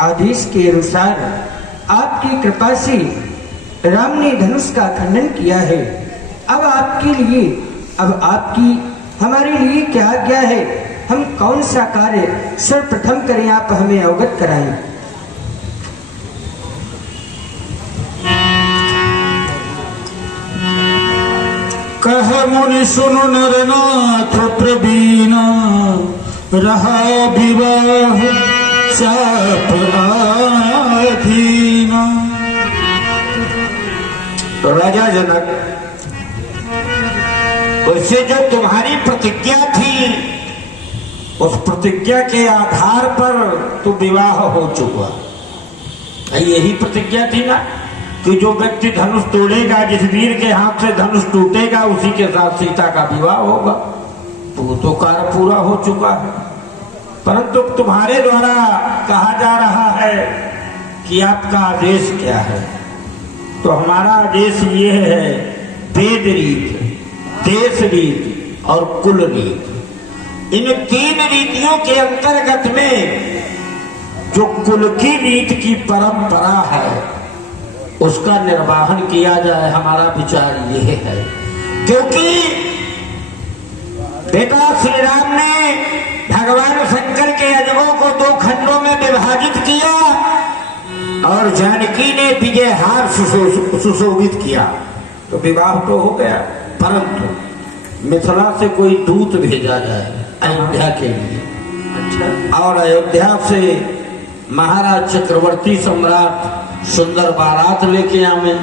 आदेश के अनुसार आपकी कृपा से राम ने धनुष का खंडन किया है। अब आपकी हमारे लिए क्या आज्ञा है? हम कौन सा कार्य सर्वप्रथम करें, आप हमें अवगत कराएं। कह मुनि सुनो नरनाथ प्रवीणा, रहा विवाह अपराधीना। तो राजा जनक, उससे जो तुम्हारी प्रतिज्ञा थी, उस प्रतिज्ञा के आधार पर तो विवाह हो चुका। यही प्रतिज्ञा थी ना कि जो व्यक्ति धनुष तोड़ेगा, जिस वीर के हाथ से धनुष टूटेगा, उसी के साथ सीता का विवाह होगा। तो वो तो कार्य पूरा हो चुका है। परंतु तुम्हारे द्वारा कहा जा रहा है कि आपका आदेश क्या है। तो हमारा आदेश ये है, वेद रीत, देश रीत और कुल रीत, इन तीन रीतियों के अंतर्गत में जो कुल की रीत की परंपरा है, उसका निर्वाहन किया जाए। हमारा विचार यह है, क्योंकि बेटा श्री राम ने भगवान शंकर के अजगों को दो खंडों में विभाजित किया और जानकी ने विजय हार सुशोभित किया, तो विवाह तो हो गया। परंतु मिथिला से कोई दूत भेजा जाए अयोध्या के लिए। अच्छा। और अयोध्या से महाराज चक्रवर्ती सम्राट सुंदर बारात लेके आवे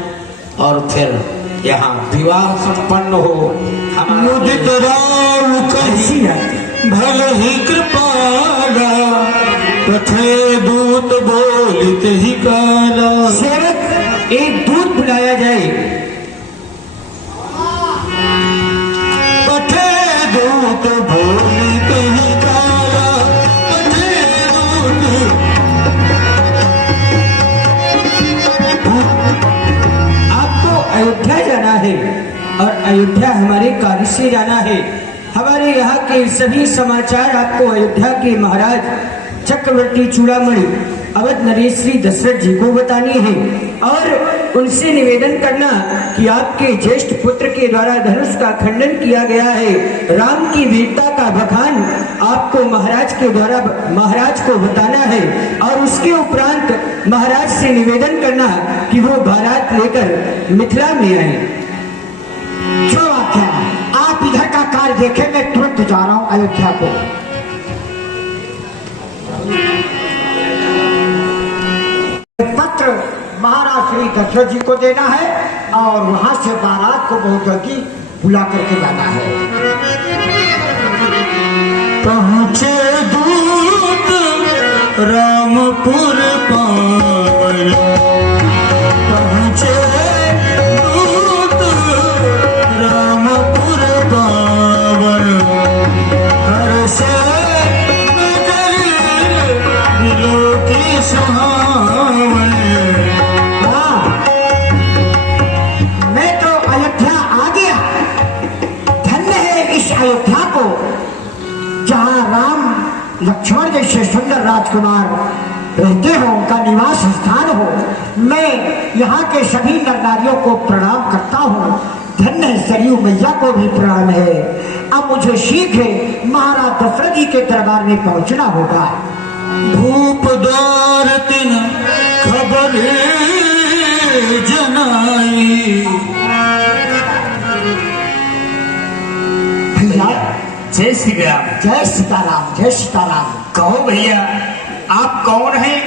और फिर यहाँ विवाह संपन्न हो। मुदित राम कही भल ही कृपाला, पथे दूत बोलित ही काला। सेवक, एक दूत बुलाया जाए। पथे दूत बोलित ही काला, पथे दूत। आपको अयोध्या जाना है और अयोध्या हमारे कार्य से जाना है। हमारे यहाँ के सभी समाचार आपको अयोध्या के महाराज चक्रवर्ती चूड़ामणि अवध नरेश श्री दशरथ जी को बतानी है और उनसे निवेदन करना कि आपके ज्येष्ठ पुत्र के द्वारा धनुष का खंडन किया गया है। राम की वीरता का बखान आपको महाराज के द्वारा महाराज को बताना है और उसके उपरांत महाराज से निवेदन करना कि वो बारात लेकर मिथिला में आए। जो बात है, आप इधर का कार्य देखें, मैं तुरंत जा रहा हूँ अयोध्या को। पत्र महाराज श्री दशरथ जी को देना है और वहां से बारात को बहुत जल्दी बुला करके जाना है। पहुँचे दूत रामपुर पावन, पहुँचे दूत रामपुर पावन, हर से दिलों की सुहावन। हाँ, मैं तो अयोध्या आ गया। धन्य है इस अयोध्या को जहाँ राम लक्ष्मण जैसे सुंदर राजकुमार रहते हो, उनका निवास स्थान हो। मैं यहाँ के सभी नर नारियों को प्रणाम करता हूँ। धन्य है सरयू मैया को भी प्रणाम है। अब मुझे शीघ्र महाराज दशरथ जी के दरबार में पहुँचना होगा। भूपदार तिन खबर जनाई। भैया जय श्री राम। जय सीताराम, जय सीताराम। कहो भैया, आप कौन हैं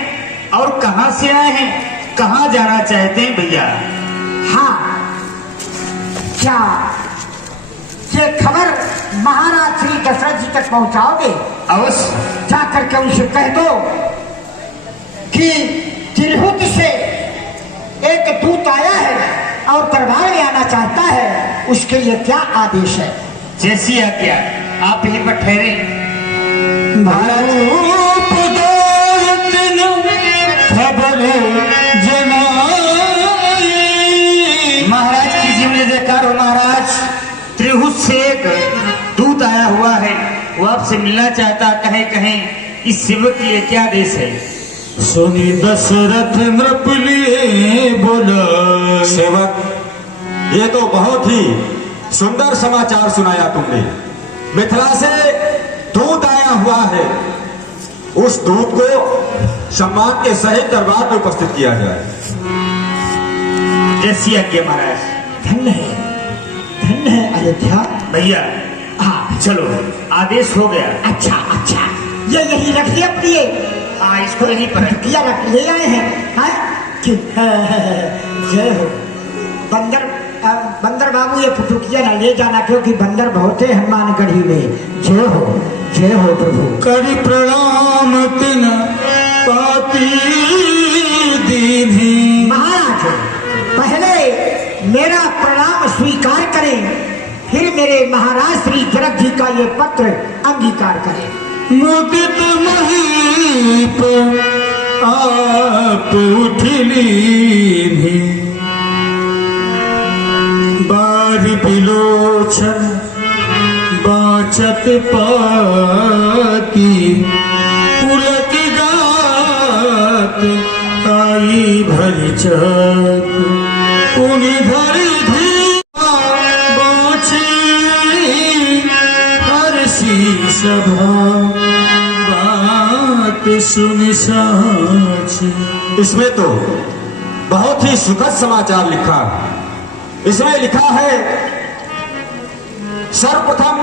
और कहां से आए हैं? कहां जाना चाहते हैं भैया? हाँ, क्या ये खबर महाराज श्री दशरथ जी तक पहुंचाओगे? अवश्य। जा करके उनसे कह दो कि तिरहुत से एक दूत आया है और दरबार में आना चाहता है। उसके लिए क्या आदेश है? जैसी आज्ञा, आप यहीं पर ठहरे। भूपदार तिन खबर जनाई। महाराज की जीवन जयकार हो। महाराज, त्रिहुत से एक दूत आया हुआ है, वो आपसे मिलना चाहता। कहें कहें इस सेवक के लिए क्या आदेश है? सुनी दशरथ नृप लिए बोला। सेवक, ये तो बहुत ही सुंदर समाचार सुनाया तुमने। मिथिला से दूत आया हुआ है, उस दूत को सम्मान के सहित दरबार में उपस्थित किया जाए। जैसी आज्ञा महाराज। धन्य है अयोध्या। भैया हाँ, चलो, आदेश हो गया। अच्छा अच्छा, ये यही रख दिया प्रिय। हाँ, इसको यहीं पर है। किया रख ले आए हैं। हाँ? जय हो बंदर बाबू, ये फुटुकिया ना ले जाना, क्योंकि बंदर बहुत है हनुमानगढ़ी में। जय हो प्रभु। करी प्रणाम तिन पाती दीनी। महाराज, पहले मेरा प्रणाम स्वीकार करें, फिर मेरे महाराज श्री जनक जी का ये पत्र अंगीकार करें। मुदित महीप आप उठली, बार बिलोचन बाचत पाती, पुलक गात आई भरी चत, पुनि धरि धीमा बाँचे हर्षी सभा, बात सुनि साची। इसमें तो बहुत ही सुखद समाचार लिखा। इसमें लिखा है, सर्वप्रथम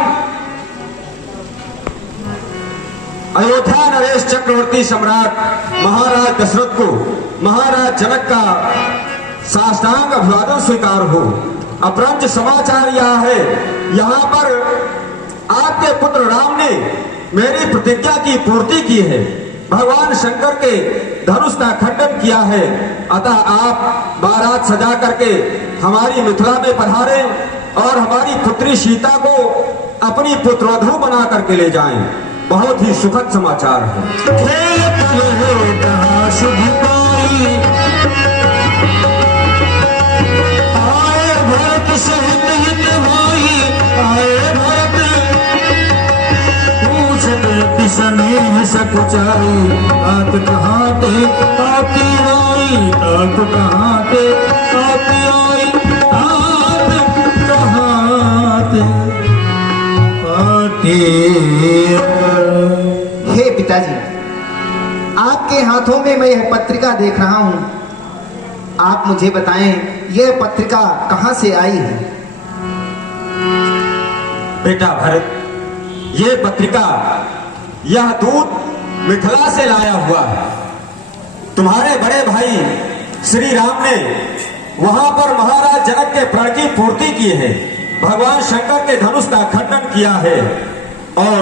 अयोध्या नरेश चक्रवर्ती सम्राट महाराज दशरथ को महाराज जनक का साष्टांग अभिवादन स्वीकार हो। अपरंच समाचार यह है, यहाँ पर आपके पुत्र राम ने मेरी प्रतिज्ञा की पूर्ति की है, भगवान शंकर के धनुष का खंडन किया है। अतः आप बारात सजा करके हमारी मिथिला में पधारे और हमारी पुत्री सीता को अपनी पुत्रवधू बना करके ले जाएं। बहुत ही सुखद समाचार है। शुभ पाई आए भरत सहित हित सकुचाई तात कहाँ ते आती आई तात कहाँ ते आती आई तात कहाँ ते आती आई। हे पिताजी, आपके हाथों में मैं यह पत्रिका देख रहा हूं, आप मुझे बताएं यह पत्रिका कहां से आई है? बेटा भरत, ये पत्रिका, यह दूत मिथिला से लाया हुआ है। तुम्हारे बड़े भाई श्री राम ने वहां पर महाराज जनक के प्रण की पूर्ति की है, भगवान शंकर के धनुष का खंडन किया है, और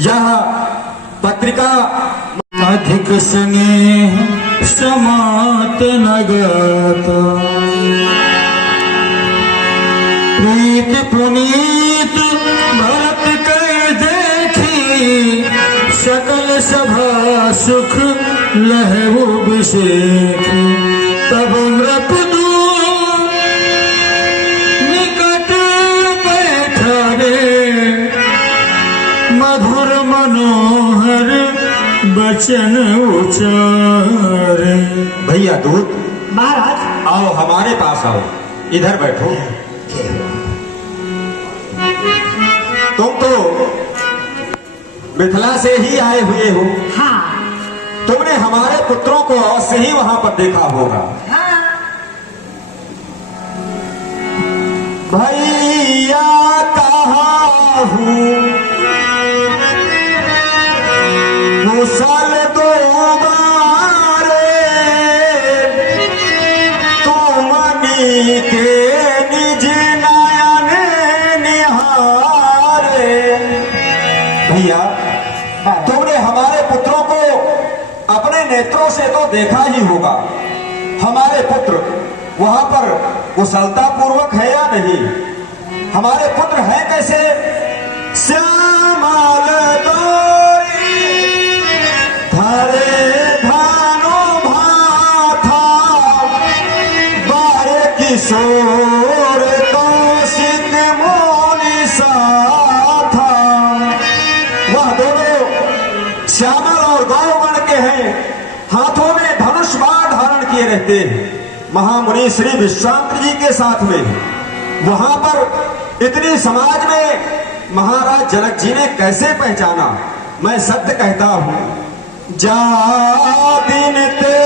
यह पत्रिका अधिक स्नेह समात नगत प्रीत पुनीत भरत कर देखी सकल सभा सुख लहू बिसेखी तब नृपदू निकट बैठा रे मधुर मनोहर बचन उचारे। भैया दूत, महाराज, आओ हमारे पास आओ, इधर बैठो। तुम तो मिथिला से ही आए हुए हो, हाँ तुमने हमारे पुत्रों को अवश्य ही वहां पर देखा होगा। हाँ, भैया कहाँ हूँ कुशल दो बारे तुमनी के निज नयन निहारे। भैया, तुमने हमारे पुत्रों को अपने नेत्रों से तो देखा ही होगा, हमारे पुत्र वहां पर कुशलता पूर्वक है या नहीं? हमारे पुत्र हैं कैसे? श्यामल गोरी धरे धानो भाथा बारे किशोर कौशिक मोनि साथा। वह दोनों श्यामल और गौवर्ण के हैं, हाथों में धनुष बाण धारण किए रहते हैं। महामुनि श्री विश्वामित्र जी के साथ में वहां पर इतनी समाज में महाराज जनक जी ने कैसे पहचाना? मैं सत्य कहता हूं, जा दिन ते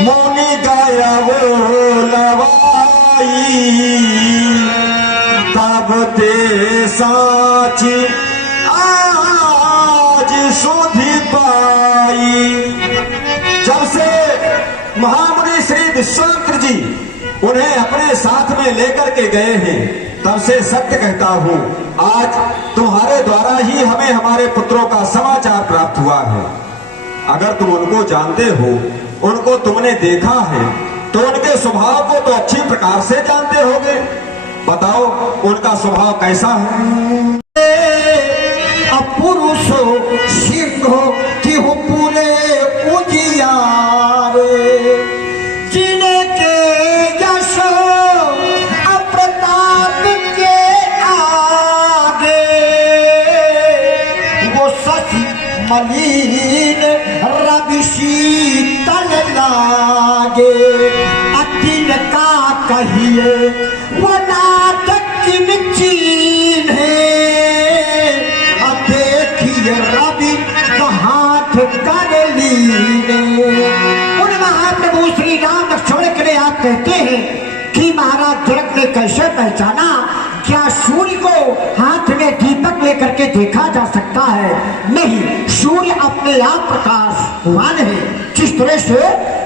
मुनि गया वो लवाई तब ते साची आज सुधि पाई। जब से महामुनि श्री विश्वामित्र जी उन्हें अपने साथ में लेकर के गए हैं, तब से सत्य कहता हूं, आज तुम्हारे द्वारा ही हमें हमारे पुत्रों का समाचार प्राप्त हुआ है। अगर तुम उनको जानते हो, उनको तुमने देखा है, तो उनके स्वभाव को तो अच्छी प्रकार से जानते होगे। बताओ उनका स्वभाव कैसा है? पुरुषो सिंहो तिहु पूरे उजियारे जिनके यशो अप्रताप के आगे वो शशि मलिन रवि शीतल लागे। अतिन का कहिए वो नाटक किन चीन्हे रवि हाथ कर लीने। उन महाप्रभु श्री राम लक्ष्मण के लिए आप कहते हैं कि महाराज जनक ने कैसे पहचाना? क्या सूर्य को हाथ में दीपक लेकर के देखा जा सकता है? नहीं, सूर्य अपने आप प्रकाशवान है। जिस तरह से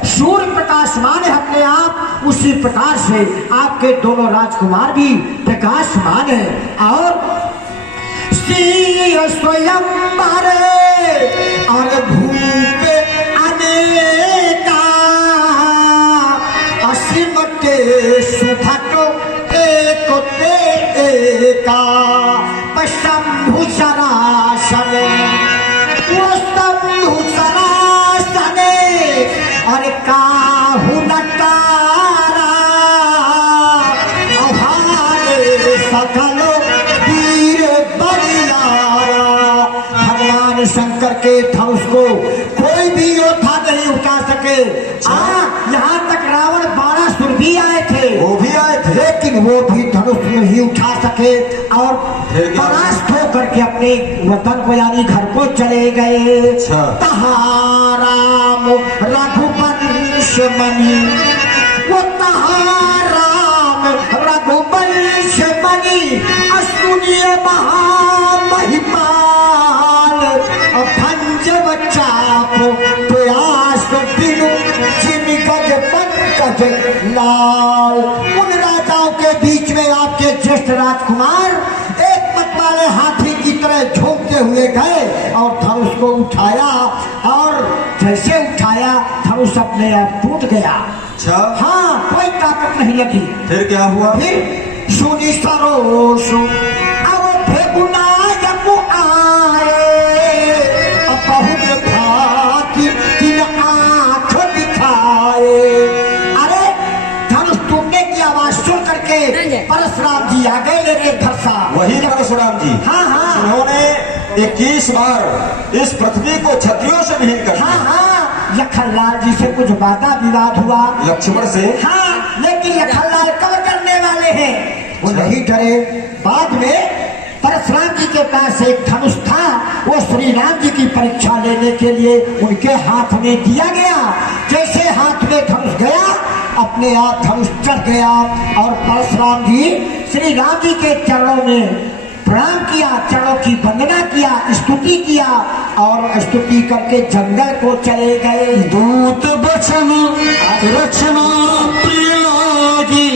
सूर्य प्रकाशवान है अपने आप, उसी प्रकार से आपके दोनों राजकुमार भी प्रकाशवान है। और स्वयं और भूप अनेका असीमते सुभटो एक एका शंभु सरासन वो शंभु सरासन और काहू नकारा अभागे सकलो शंकर के धनुष को कोई भी योद्धा नहीं उठा सके। यहाँ तक रावण बाणासुर भी आए थे, वो भी आए थे, लेकिन वो भी धनुष नहीं उठा सके और परास्त होकर के अपने वतन को यानी घर को चले गए। अच्छा। तहाँ राम रघुवंश मणि, वो तहाँ राम रघुवंश मणि, असुनीय महामहिपाल, भंजव चाप प्रयास बिनु जिन गज पंकज लाल। उन राजाओं के बीच में आपके ज्येष्ठ राजकुमार एक मतवाले हाथी की तरह झोंकते हुए गए और धनुष को उठाया, और जैसे उठाया धनुष अपने आप टूट गया। अच्छा। हाँ, कोई ताकत नहीं लगी। फिर क्या हुआ? फिर सुनी सरोसु अब फेगुनायक आए, बहुत भाग्य तीन आंख दिखाए। अरे धनुष टूटने की आवाज सुन करके परशुराम जी आ गए मेरे घर सा। वही परशुराम जी। हाँ हाँ, उन्होंने 21 बार इस पृथ्वी को छत्रियों से विहीन कर हाँ दिया। हाँ, लखनलाल जी से कुछ वादा विवाद हुआ लक्ष्मण से। हाँ, लेकिन लखनलाल कब करने वाले हैं, वो नहीं डरे। बाद में परशुराम जी के पास एक धनुष था, वो श्री राम जी की परीक्षा लेने के लिए उनके हाथ में दिया गया। जैसे हाथ में धनुष गया, अपने आप धनुष चढ़ गया और परशुराम जी श्री राम जी के चरणों में प्रणाम किया, चरणों की वंदना किया, स्तुति किया और स्तुति करके जंगल को चले गए। दूत बचन रचना प्रियागी,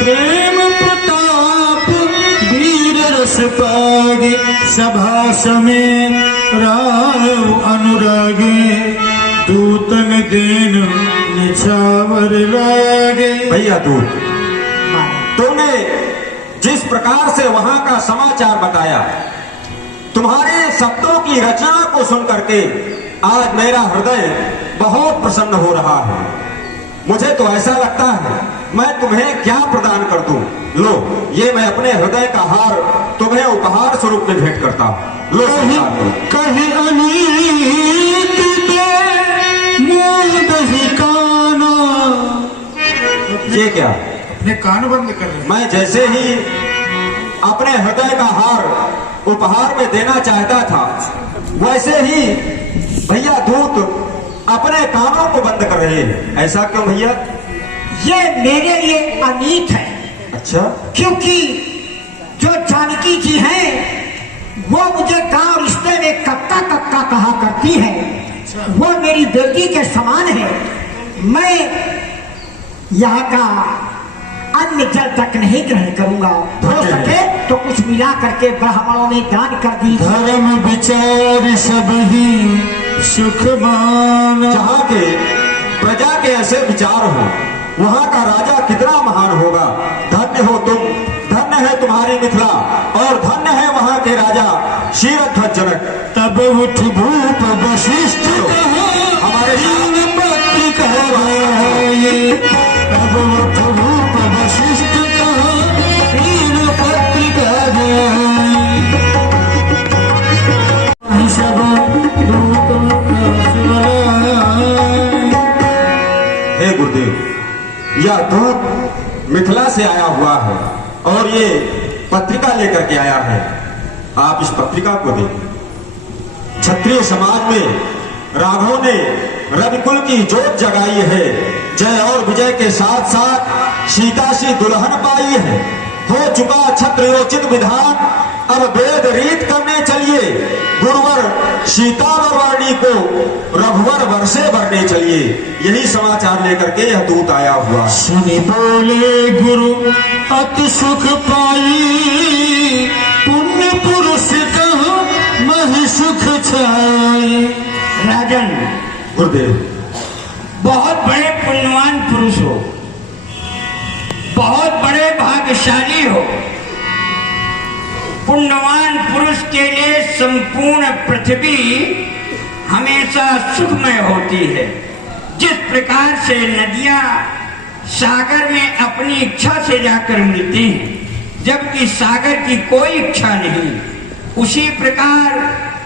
प्रेम प्रताप वीर रस पागी, सभा समेत राव अनुरागे, दूतन देन निछावर लागे। भैया दूत, तुमने जिस प्रकार से वहां का समाचार बताया, तुम्हारे शब्दों की रचना को सुन करके आज मेरा हृदय बहुत प्रसन्न हो रहा है। मुझे तो ऐसा लगता है मैं तुम्हें क्या प्रदान कर दूं। लो, ये मैं अपने हृदय का हार तुम्हें उपहार स्वरूप में भेंट करता हूं। लो स्वीकार करो। कहे अनीत दे मूंद ही काना। ये क्या? अपने कान बंद कर रहे। मैं जैसे ही अपने हृदय का हार उपहार में देना चाहता था, वैसे ही भैया दूत अपने कानों को बंद कर रहे हैं। ऐसा क्यों भैया? ये मेरे लिए अनीत है। अच्छा। क्योंकि जो जानकी जी हैं वो मुझे गांव रिश्ते में कक्का कक्का कहा करती है। वो मेरी बेटी के समान है। मैं यहाँ का अन्न जल तक नहीं ग्रहण करूंगा। हो सके तो कुछ मिला करके ब्राह्मणों में दान कर दीजिए। धर्म विचार सब ही सुख माना। जहाँ के प्रजा के ऐसे विचार हो, वहाँ का राजा कितना महान होगा। धन्य हो तुम, धन्य है तुम्हारी मिथिला, और धन्य है वहाँ के राजा शीरध्वज जनक। तब उठ भूप वशिष्ठ हमारे पति कहवाए, तब उठ भूप वशिष्ठ पति कहवाए। हे गुरुदेव, यह दूत मिथिला से आया हुआ है और ये पत्रिका लेकर के आया है। आप इस पत्रिका को देखें। क्षत्रिय समाज में राघव ने रविकुल की जोत जगाई है। जय और विजय के साथ साथ सीता सी दुल्हन पाई है। हो चुका क्षत्रियोचित विधान, अब वेद रीत करने चलिए। गुरुवर सीतावर वाणी को रघुवर वर्षे भरने चलिए। यही समाचार लेकर के यह दूत आया हुआ। सुनि बोले गुरु अति सुख पाई, पुण्य पुरुष कहो महि सुख छाई। राजन, गुरुदेव, बहुत बड़े पुण्यवान पुरुष हो, बहुत बड़े भाग्यशाली हो। पुण्यवान पुरुष के लिए संपूर्ण पृथ्वी हमेशा सुखमय होती है। जिस प्रकार से नदियां सागर में अपनी इच्छा से जाकर मिलती हैं, जबकि सागर की कोई इच्छा नहीं, उसी प्रकार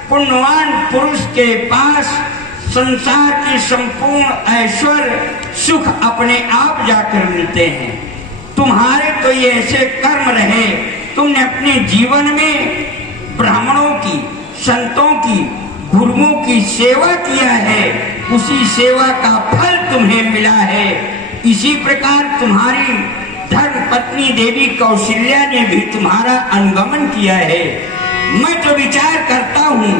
पुण्यवान पुरुष के पास संसार की संपूर्ण ऐश्वर्य सुख अपने आप जाकर मिलते हैं। तुम्हारे तो ये ऐसे कर्म रहे, तुमने अपने जीवन में ब्राह्मणों की, संतों की, गुरुओं की सेवा किया है, उसी सेवा का फल तुम्हें मिला है। इसी प्रकार तुम्हारी धर्म पत्नी देवी कौशल्या ने भी तुम्हारा अनुगमन किया है। मैं तो विचार करता हूँ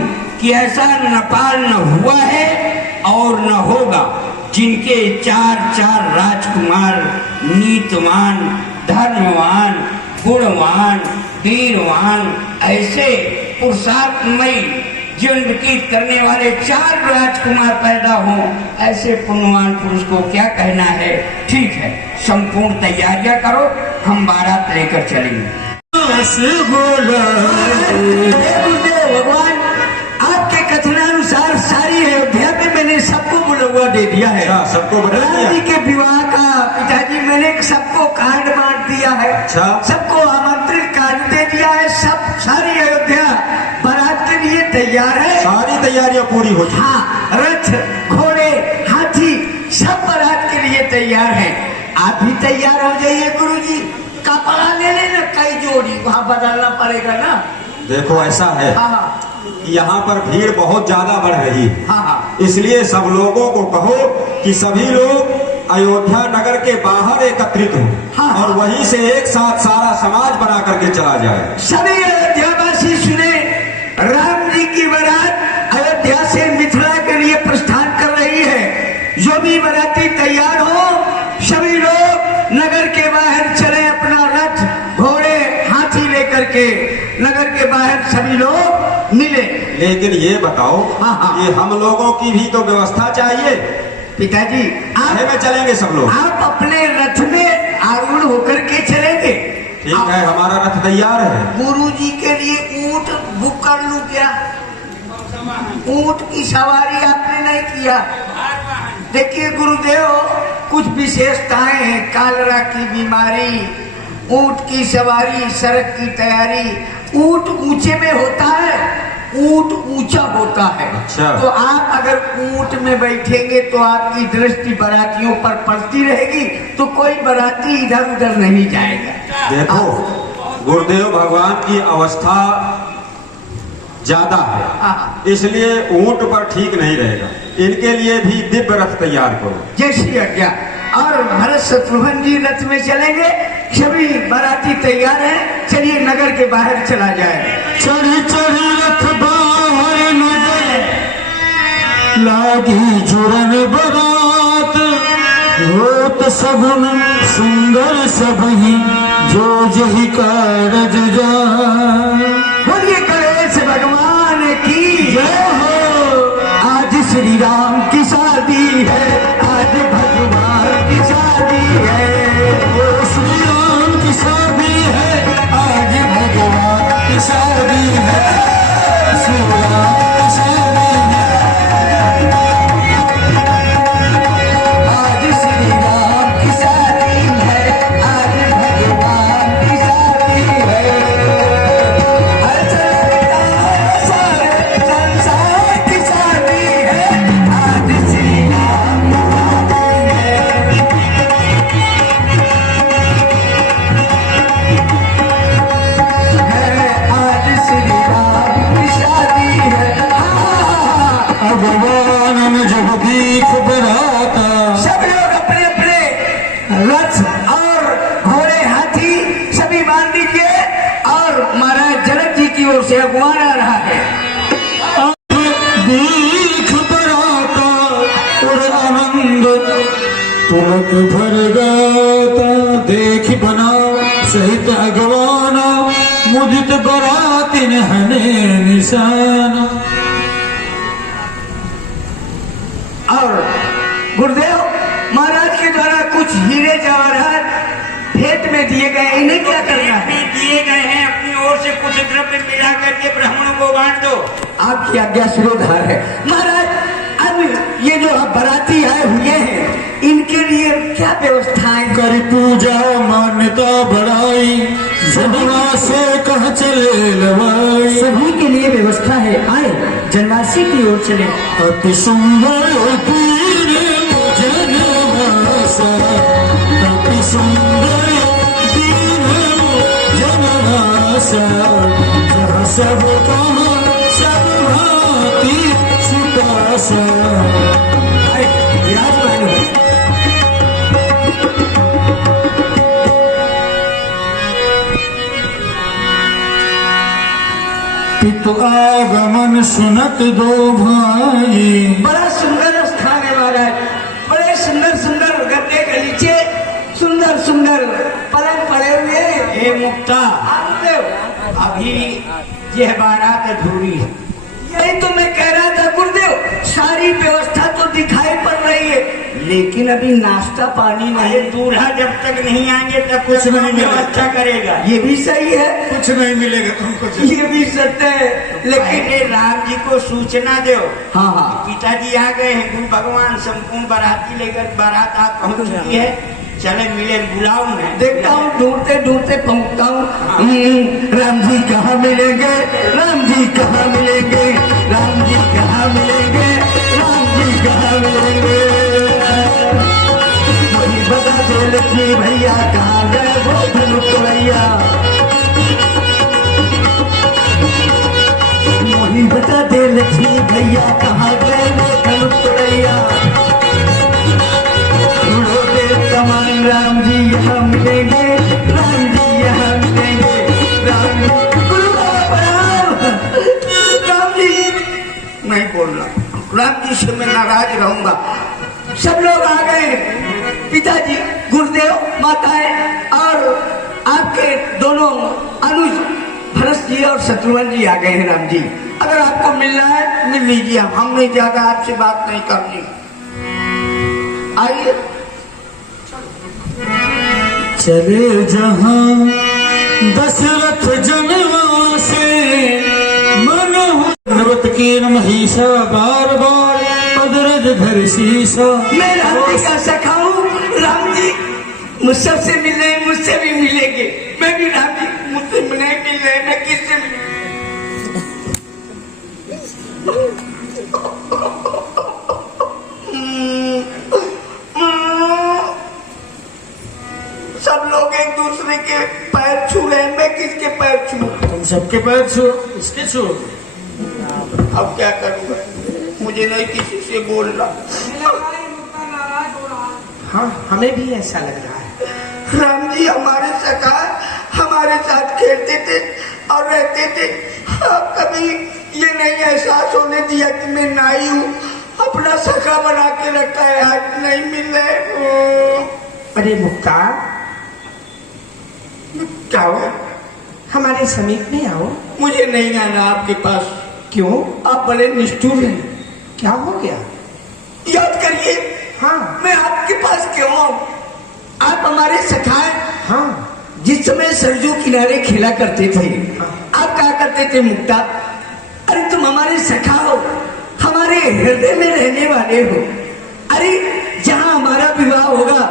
कि ऐसा नेपाल न हुआ है और न होगा जिनके चार चार राजकुमार नीतवान, धर्मवान, गुणवान, वीरवान, ऐसे पुरुषार्थमयी जीवन व्यतीत करने वाले चार राजकुमार पैदा हों। ऐसे पुण्यवान पुरुष को क्या कहना है। ठीक है, संपूर्ण तैयारियां करो, हम बारात लेकर चलेंगे। भगवान, आपके कथनानुसार सारी अयोध्या में मैंने सबको बुलवा दे दिया है। अच्छा, सबको बता दिया। रानी के विवाह का पिताजी मैंने सबको कार्ड बांट दिया है। अच्छा। सबको आमंत्रित कार्ड दे दिया है। सब सारी अयोध्या बारात के लिए तैयार है। सारी तैयारियां पूरी हो चुकी। हाँ, रथ, घोड़े, हाथी सब बारात के लिए तैयार है। आप भी तैयार हो जाइए गुरुजी। कपड़ा ले लेना कई जोड़ी, वहाँ बदलना पड़ेगा ना। देखो ऐसा है, हाँ यहाँ पर भीड़ बहुत ज्यादा बढ़ रही है, हाँ, इसलिए सब लोगों को कहो कि सभी लोग अयोध्या नगर के बाहर एकत्रित हो, हाँ। और वहीं से एक साथ सारा समाज बना करके चला जाए। सभी अयोध्यावासी सुने, राम जी की बारात अयोध्या से मिथिला के लिए प्रस्थान कर रही है। जो भी बाराती तैयार हो, सभी लोग नगर के बाहर चले, अपना रथ, घोड़े, हाथी लेकर के नगर के बाहर सभी लोग मिले। लेकिन ये बताओ, हाँ। ये हम लोगों की भी तो व्यवस्था चाहिए। पिताजी काहे में चलेंगे सब लोग? आप अपने रथ में आरूढ़ होकर के चलेंगे। ठीक है, हमारा रथ तैयार है। गुरुजी के लिए ऊंट बुक कर लूं क्या? ऊंट की सवारी आपने नहीं किया। देखिए गुरुदेव, कुछ विशेषताएं हैं। कालरा की बीमारी, ऊंट की सवारी, सड़क की तैयारी। ऊंट ऊंचे में होता है, ऊंट ऊंचा होता है। अच्छा। तो आप अगर ऊंट में बैठेंगे तो आपकी दृष्टि बारातियों पर पड़ती रहेगी, तो कोई बाराती इधर उधर नहीं जाएगा। देखो, गुरुदेव भगवान की अवस्था ज्यादा है, हाँ। इसलिए ऊंट पर ठीक नहीं रहेगा। इनके लिए भी दिव्य रथ तैयार करो। जय श्री आज्ञा। और भरत शत्रुघ्न जी रथ में चलेंगे। सभी बाराती तैयार हैं, चलिए नगर के बाहर चला जाए। चढ़ी चढ़ी रथ बाहर नगर, लागी जुरन बरात, होत सगुन सुंदर सबही, जो जही कारज जाय। बोलिए गणेश भगवान की जय हो। आज श्री राम की शादी है, आज भगवान की शादी है। श्री राम की शादी है, आज भगवान की शादी है। श्री राम की शादी है, आज श्री राम की शादी है, आज भगवान की शादी है। सारे संसार की शादी है, आज श्री राम की है, आज श्री राम की शादी है। भगवान में जब दीख बराता, सब लोग अपने अपने रथ और घोड़े, हाथी सभी बांध दीजिए, और महाराज जनक जी की ओर से अगवान आ रहा है। दीख बराता और आनंद तुरक भर गाता। देख बना सहित अगवाना, मुदित बरातिन हने निशाना। और गुरुदेव महाराज के द्वारा कुछ हीरे जवाहरात भेंट में दिए गए, इन्हें क्या करना है? में दिए गए हैं, अपनी ओर से कुछ द्रव्य मिला करके ब्राह्मणों को बांट दो। आपकी आज्ञा शिरोधार है महाराज। अब ये जो आप बाराती आए हुए हैं, इनके लिए क्या व्यवस्थाएं कर पूजा मान्यता बढ़ाई, जमुना से कह चले लवाई। सभी के लिए व्यवस्था है, आए। जनवासी की ओर चले। अति सुंदर दीन जनवासा, अति सुंदर दीन जनवासा, जहाँ सब कहाँ सर्वभाती सुपासा। अरे विराजमान हो। पितु आगमन सुनत दो भाई, बड़ा सुंदर स्थान है महाराज, बड़े सुंदर सुंदर गद्दे गलीचे, सुंदर सुंदर पलंग पड़े हुए हैं। हे मुक्ता, गुरुदेव, अभी यह बारात अधूरी है। यही तो मैं कह रहा था गुरुदेव, सारी व्यवस्था तो दिखाई पड़ रही है, लेकिन अभी नाश्ता पानी अरे नहीं। दूल्हा जब तक नहीं आएंगे तब कुछ नहीं व्यवस्था करेगा। ये भी सही है, कुछ नहीं मिलेगा तुमको। ये भी सत्य है, लेकिन पहले राम जी को सूचना दो। हाँ हाँ पिताजी आ गए हैं, गुरु भगवान संपूर्ण बाराती लेकर बारात आ पहुंच चुकी है। चले मिले, बुलाओ मैं देखता हूँ, ढूंढते ढूंढते पहुँचता हूँ। राम जी कहाँ मिलेंगे, राम जी कहाँ मिलेंगे, राम जी कहाँ मिलेंगे, राम जी कहाँ मिलेंगे। वही बता दे लक्ष्मी भैया कहाँ गए वो धनुष भैया, वही बता दे लक्ष्मी भैया कहाँ गए वो धनुष भैया। कमान राम जी यहाँ मिलेंगे, राम जी यहाँ मिलेंगे, राम जी। गुरु बाबा प्रणाम। राम जी नहीं बोलना, राम जी से मैं नाराज रहूंगा। सब लोग आ गए, पिताजी, गुरुदेव, माताएं और आपके दोनों अनुज भरत जी और शत्रुघ्न जी आ गए हैं। राम जी, अगर आपको मिलना है मिल लीजिए, हमने ज्यादा आपसे बात नहीं करनी। आइए। चले जहाँ दशरथ जनवासे, मनोहर की महिषा बार बार पदरज धर शीशा। मैं राम जी का सखा हूँ, राम जी मुझसे से मिले, मुझसे भी मिलेंगे। मैं भी राम जी मुझसे नहीं मिल रहे, मैं किससे सब लोग एक दूसरे के पैर छू रहे हैं, मैं किसके पैर छू? तुम सबके पैर छू, इसके छू। अब क्या करूँगा, मुझे नहीं किसी से बोलना। हाँ, हमें भी ऐसा लग रहा है। राम जी हमारे सखा, हमारे साथ खेलते थे और रहते थे। कभी ये नहीं एहसास होने दिया कि मैं नाई हूँ, अपना सखा बना के रखा है, आज नहीं मिल रहे। अरे मुक्ता, क्या हुआ? हमारे समीप में आओ। मुझे नहीं आना आपके पास। क्यों? आप बड़े निष्ठुर हैं। क्या हो गया? याद करिए, हाँ मैं आपके पास क्यों आऊं? आप हमारे सखा हैं। हाँ, जिस समय सरजू किनारे खेला करते थे, आप क्या करते थे मुक्ता? अरे तुम हमारे सखा हो, हमारे हृदय में रहने वाले हो। अरे जहाँ हमारा विवाह होगा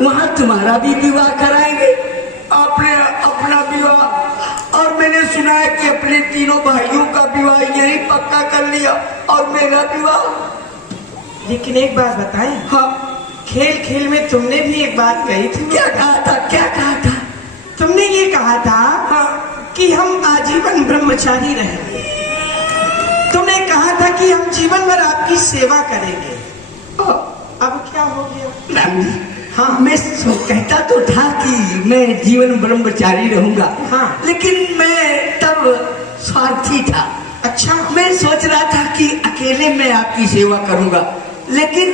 वहाँ तुम्हारा भी विवाह कराएंगे। आपने अपना विवाह, और मैंने सुना है कि अपने तीनों भाइयों का विवाह यही पक्का कर लिया, और मेरा विवाह। लेकिन एक बात बताएं। हाँ, खेल खेल में तुमने भी एक बात कही थी। क्या कहा था, क्या कहा था? तुमने ये कहा था हाँ, कि हम आजीवन ब्रह्मचारी रहेंगे। तुमने कहा था कि हम जीवन भर आपकी सेवा करेंगे। अब क्या हो गया? राम जी, हाँ, मैं कहता तो था कि मैं जीवन ब्रह्मचारी रहूंगा, हाँ, लेकिन मैं तब स्वार्थी था। अच्छा, मैं सोच रहा था कि अकेले मैं आपकी सेवा करूंगा, लेकिन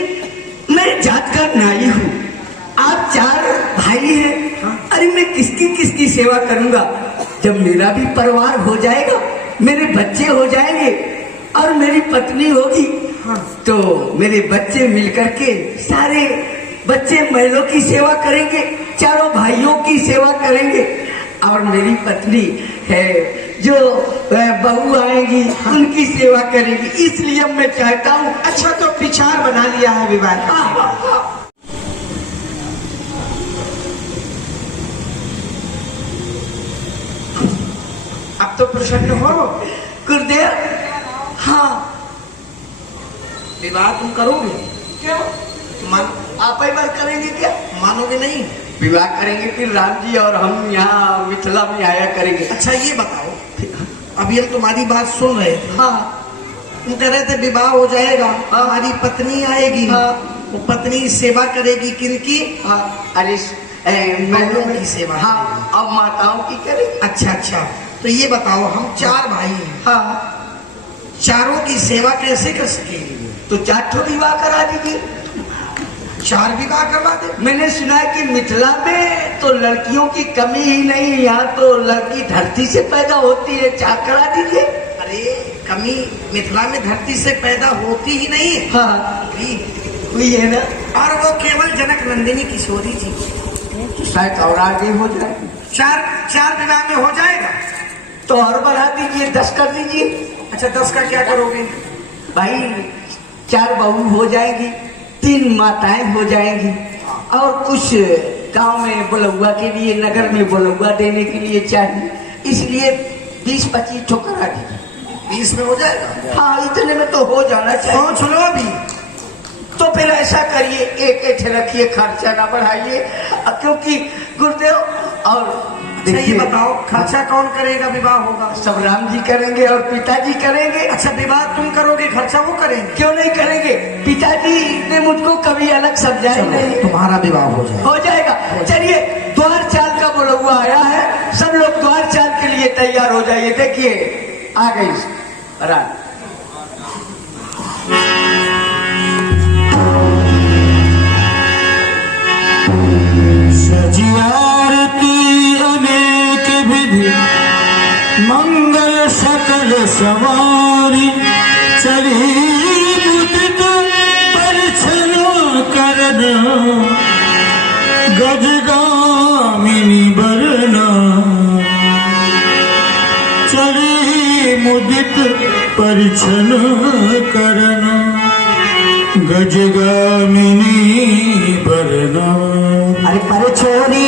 मैं जातकर नाई हूँ, आप चार भाई हैं। हाँ। अरे मैं किसकी सेवा करूंगा? जब मेरा भी परिवार हो जाएगा, मेरे बच्चे हो जाएंगे और मेरी पत्नी होगी, हाँ, तो मेरे बच्चे मिलकर के सारे बच्चे महिलाओं की सेवा करेंगे, चारों भाइयों की सेवा करेंगे, और मेरी पत्नी है जो बहू आएगी उनकी सेवा करेगी। इसलिए मैं चाहता हूँ। अच्छा, तो विचार बना लिया है विवाह का? अब तो प्रसन्न हो? गुरुदेव, हाँ विवाह तुम करोगे? क्यों? आप ही बार करेंगे क्या? मानोगे नहीं? विवाह करेंगे फिर राम जी और हम यहाँ मिथिला में आया करेंगे। अच्छा ये बताओ, अभी हम तुम्हारी बात सुन रहे थे। हाँ तुम कह रहे थे विवाह हो जाएगा, हमारी पत्नी आएगी, हाँ। वो पत्नी सेवा करेगी किनकी? हाँ, अरे बहनों की सेवा। हाँ, अब माताओं की करेंगे। अच्छा अच्छा, तो ये बताओ, हम 4 भाई हैं, हाँ, चारों की सेवा कैसे कर सकेंगे? तो 4 विवाह करा दीजिए। 4 विवाह करवा दे। मैंने सुना है कि मिथिला में तो लड़कियों की कमी ही नहीं, यहाँ तो लड़की धरती से पैदा होती है। 4 करा दीजिए। अरे कमी मिथिला में धरती से पैदा होती ही नहीं है। हाँ, हुई है ना। और वो केवल जनक नंदिनी किशोरी जी। तो शायद और आगे हो जाए। 4 विवाह में हो जाएगा। तो और बढ़ा दीजिए, 10 कर दीजिए। अच्छा 10 का क्या करोगे? भाई 4 बहू हो जाएगी, 3 माताएं हो जाएंगी, और कुछ गांव में बुलौआ के लिए, नगर में बुलौआ देने के लिए चाहिए, इसलिए 20-25 ठोकर आ दीजिए। 20 में हो जाएगा? हाँ, इतने में तो हो जाना चाहिए। सोच लो अभी। तो फिर ऐसा करिए, एक रखिए, खर्चा ना बढ़ाइए, क्योंकि गुरुदेव। और अच्छा ये बताओ, खर्चा कौन करेगा? विवाह होगा सब राम जी करेंगे और पिताजी करेंगे। अच्छा विवाह तुम करोगे, खर्चा वो करेंगे? क्यों नहीं करेंगे? पिताजी ने मुझको कभी अलग समझाया नहीं। तुम्हारा विवाह हो जाएगा। हो जाएगा। चलिए, द्वार चाल का बुलौआ आया है, सब लोग द्वार चाल के लिए तैयार हो जाइए। देखिए आ गई रात। सजियारती अनेक विधि, मंगल सकल सवारी, चली मुदित परिछन करन, गजगामिनी बरना, चली मुदित परिछन करन, गजगामिनी बरना। अरे पर छोरी